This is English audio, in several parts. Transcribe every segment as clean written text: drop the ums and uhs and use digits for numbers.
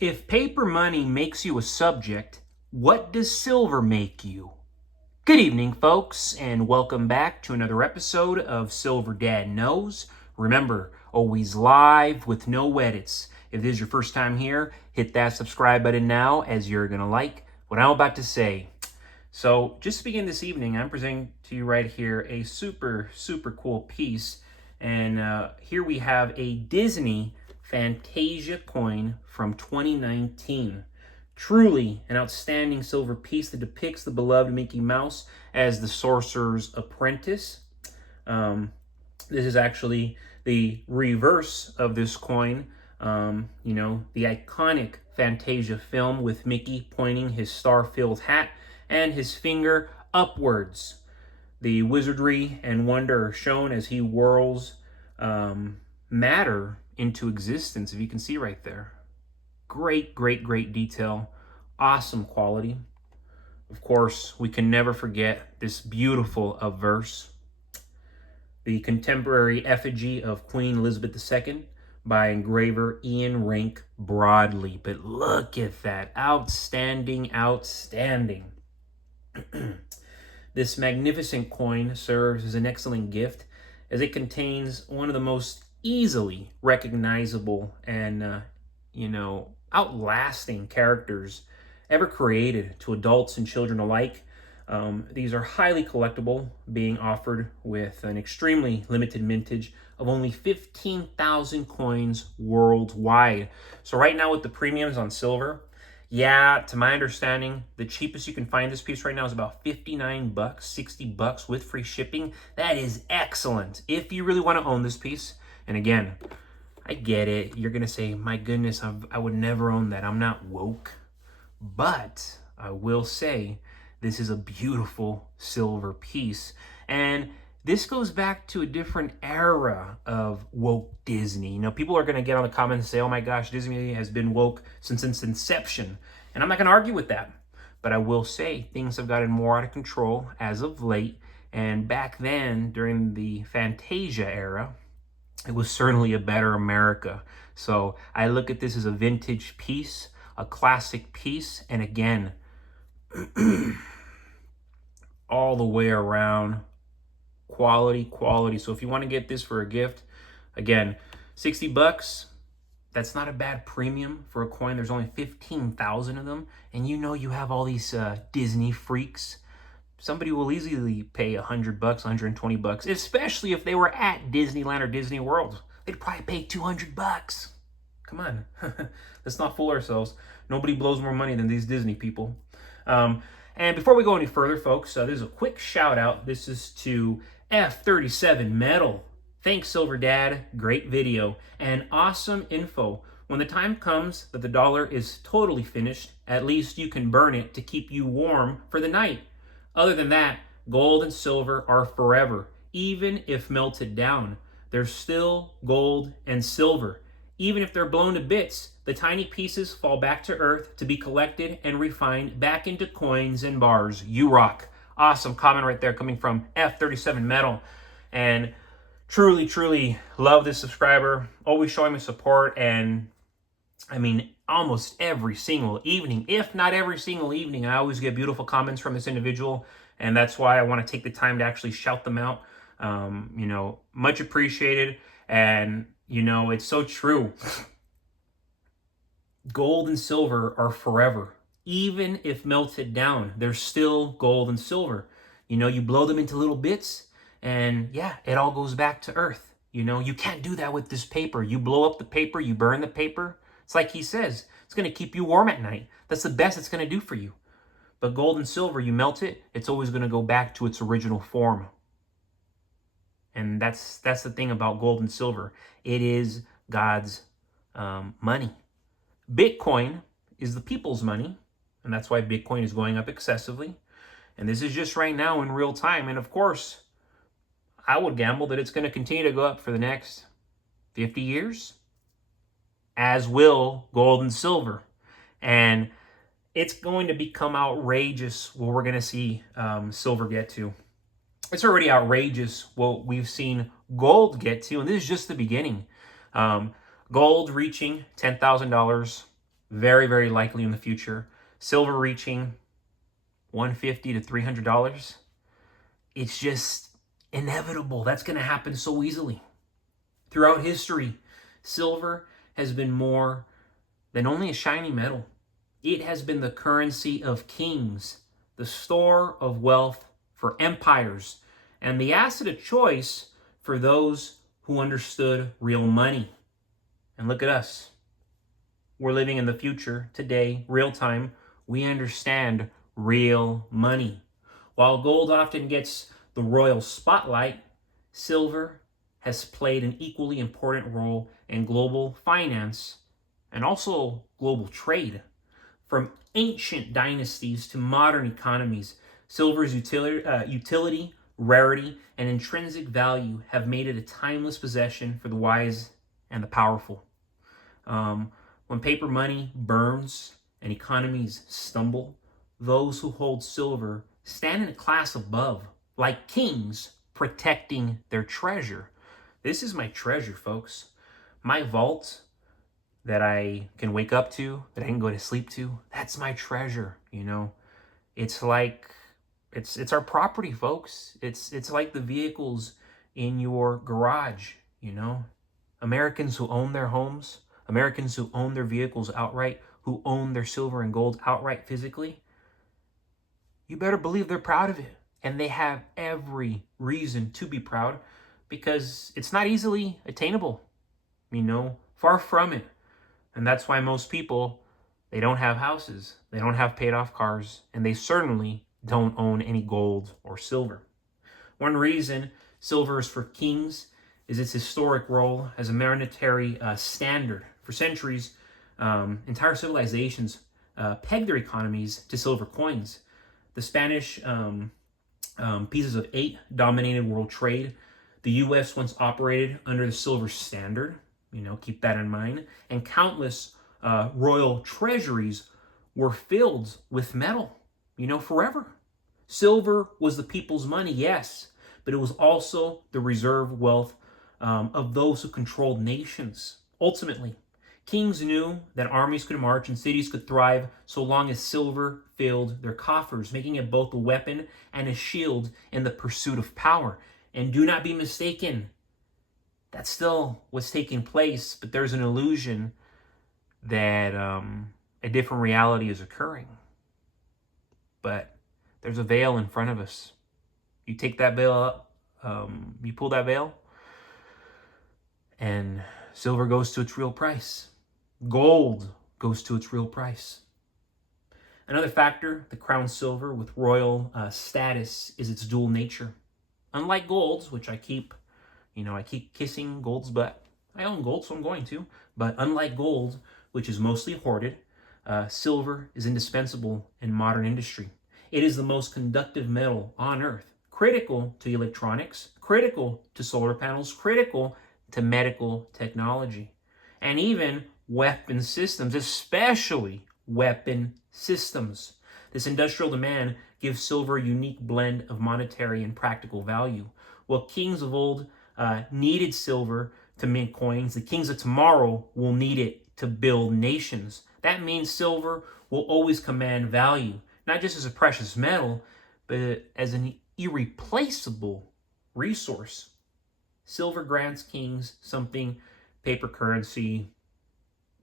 If paper money makes you a subject, what does silver make you? Good evening, folks, and welcome back to another episode of Silver Dad Knows. Remember, always live with no edits. If this is your first time here, hit that subscribe button now, as you're going to like what I'm about to say. So, just to begin this evening, I'm presenting to you right here a super cool piece. And here we have a Disney Fantasia coin from 2019. Truly an outstanding silver piece that depicts the beloved Mickey Mouse as the Sorcerer's Apprentice. This is actually the reverse of this coin. The iconic Fantasia film with Mickey pointing his star-filled hat and his finger upwards. The wizardry and wonder are shown as he whirls matter into existence, if you can see right there. Great detail. Awesome quality. Of course, we can never forget this beautiful verse. The contemporary effigy of Queen Elizabeth II by engraver Ian Rank Broadley. But look at that. Outstanding. This magnificent coin serves as an excellent gift as it contains one of the most easily recognizable and, outlasting characters ever created to adults and children alike. These are highly collectible, being offered with an extremely limited mintage of only 15,000 coins worldwide. So right now with the premiums on silver, to my understanding, the cheapest you can find this piece right now is about $59, $60 with free shipping. That is excellent if you really want to own this piece. And again, I get it. You're going to say, my goodness, I would never own that. I'm not woke. But I will say this is a beautiful silver piece. And this goes back to a different era of woke Disney. People are going to get on the comments and say, oh my gosh, Disney has been woke since its inception. And I'm not going to argue with that. But I will say things have gotten more out of control as of late. And back then, during the Fantasia era, it was certainly a better America. So I look at this as a vintage piece, a classic piece. And again, all the way around, quality. So if you want to get this for a gift, again, $60, that's not a bad premium for a coin. There's only 15,000 of them. And you have all these Disney freaks. Somebody will easily pay $100, $120, especially if they were at Disneyland or Disney World. They'd probably pay $200. Come on, let's not fool ourselves. Nobody blows more money than these Disney people. And before we go any further, folks, there's a quick shout out. This is to F37 Metal. Thanks, Silver Dad. Great video and awesome info. When the time comes that the dollar is totally finished, at least you can burn it to keep you warm for the night. Other than that, gold and silver are forever. Even if melted down, they're still gold and silver. Even if they're blown to bits, the tiny pieces fall back to earth to be collected and refined back into coins and bars. You rock. Awesome comment right there coming from F37 Metal. And truly love this subscriber. Always showing me support. And almost every single evening, if not every single evening, I always get beautiful comments from this individual. And that's why I want to take the time to actually shout them out. Much appreciated. And it's so true. Gold and silver are forever. Even if melted down, they're still gold and silver. You blow them into little bits and it all goes back to earth. You can't do that with this paper. You blow up the paper, you burn the paper. It's like he says, it's going to keep you warm at night. That's the best it's going to do for you. But gold and silver, you melt it, it's always going to go back to its original form. And that's the thing about gold and silver. It is God's money. Bitcoin is the people's money, and that's why Bitcoin is going up excessively. And this is just right now in real time. And of course, I would gamble that it's going to continue to go up for the next 50 years, as will gold and silver. And it's going to become outrageous what we're going to see silver get to. It's already outrageous what we've seen gold get to, and this is just the beginning. Gold reaching $10,000 very, very likely in the future. Silver reaching $150 to $300. It's just inevitable. That's going to happen so easily. Throughout history, silver has been more than only a shiny metal. It has been the currency of kings, the store of wealth for empires, and the asset of choice for those who understood real money. And look at us. We're living in the future today, real time. We understand real money. While gold often gets the royal spotlight, silver has played an equally important role in global finance and also global trade. From ancient dynasties to modern economies, silver's utility, rarity, and intrinsic value have made it a timeless possession for the wise and the powerful. When paper money burns and economies stumble, those who hold silver stand in a class above, like kings protecting their treasure. This is my treasure, folks. My vault that I can wake up to, that I can go to sleep to, that's my treasure, you know. It's like it's our property, folks. It's like the vehicles in your garage, you know. Americans who own their homes, Americans who own their vehicles outright, who own their silver and gold outright physically, you better believe they're proud of it. And they have every reason to be proud because it's not easily attainable, you know, far from it. And that's why most people, they don't have houses, they don't have paid off cars, and they certainly don't own any gold or silver. One reason silver is for kings is its historic role as a monetary standard. For centuries, entire civilizations pegged their economies to silver coins. The Spanish pieces of 8 dominated world trade. The U.S. once operated under the silver standard. You know, keep that in mind. And countless royal treasuries were filled with metal, you know, forever. Silver was the people's money, yes, but it was also the reserve wealth of those who controlled nations. Ultimately, kings knew that armies could march and cities could thrive so long as silver filled their coffers, making it both a weapon and a shield in the pursuit of power. And do not be mistaken, that's still what's taking place, but there's an illusion that a different reality is occurring. But there's a veil in front of us. You take that veil up, you pull that veil, and silver goes to its real price. Gold goes to its real price. Another factor, the crown silver with royal status, is its dual nature. Unlike gold's, which I keep kissing gold's butt. I own gold, so I'm going to. But unlike gold, which is mostly hoarded, silver is indispensable in modern industry. It is the most conductive metal on Earth, critical to electronics, critical to solar panels, critical to medical technology, and even weapon systems, especially weapon systems. This industrial demand gives silver a unique blend of monetary and practical value. While kings of old needed silver to mint coins, the kings of tomorrow will need it to build nations. That means silver will always command value, not just as a precious metal, but as an irreplaceable resource. Silver grants kings something paper currency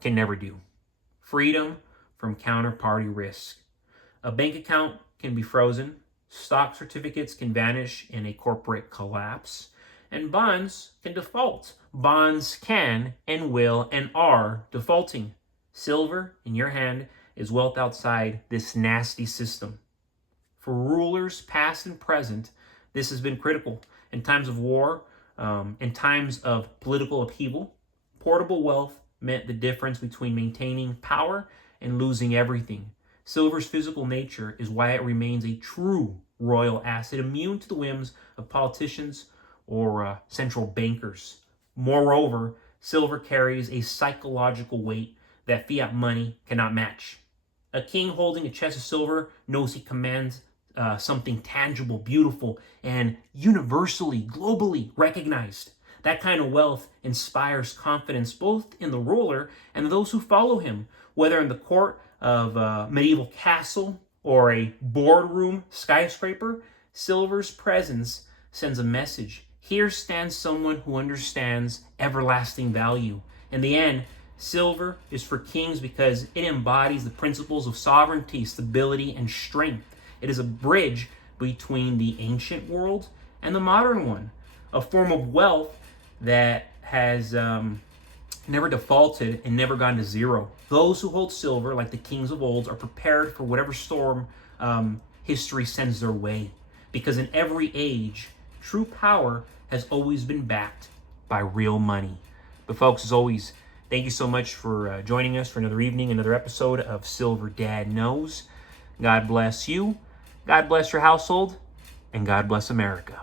can never do: freedom from counterparty risk. A bank account can be frozen, stock certificates can vanish in a corporate collapse, and bonds can default. Bonds can and will and are defaulting. Silver in your hand is wealth outside this nasty system. For rulers past and present, this has been critical. In times of war, in times of political upheaval, portable wealth meant the difference between maintaining power and losing everything. Silver's physical nature is why it remains a true royal asset, immune to the whims of politicians or central bankers. Moreover, silver carries a psychological weight that fiat money cannot match. A king holding a chest of silver knows he commands something tangible, beautiful, and universally, globally recognized. That kind of wealth inspires confidence both in the ruler and those who follow him, whether in the court of a medieval castle or a boardroom skyscraper. Silver's presence sends a message. Here stands someone who understands everlasting value. In the end, silver is for kings because it embodies the principles of sovereignty, stability, and strength. It is a bridge between the ancient world and the modern one, a form of wealth that has never defaulted and never gone to zero. Those who hold silver, like the kings of old, are prepared for whatever storm history sends their way. Because in every age, true power has always been backed by real money. But folks, as always, thank you so much for joining us for another evening, another episode of Silver Dad Knows. God bless you, God bless your household, and God bless America.